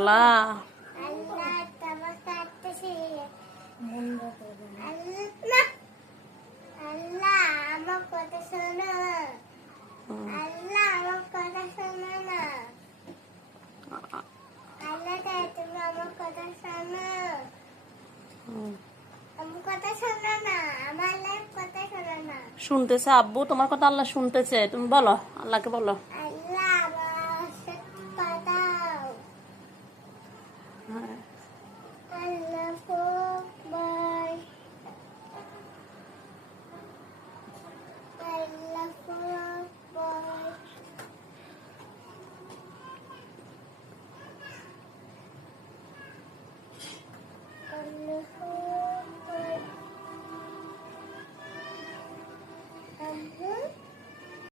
আল্লাহ আল্লাহ তোমার কাছে আল্লাহ আমার কথা শোনো আল্লাহ আমার কথা শোনো না আল্লাহ তুমি আমার কথা শোনো আমার কথা শোনো না আমার লাইফ কথা শোনো না শুনতেছে আব্বু, তোমার কথা আল্লাহ শুনতেছে, তুমি বলো আল্লাহকে বলো।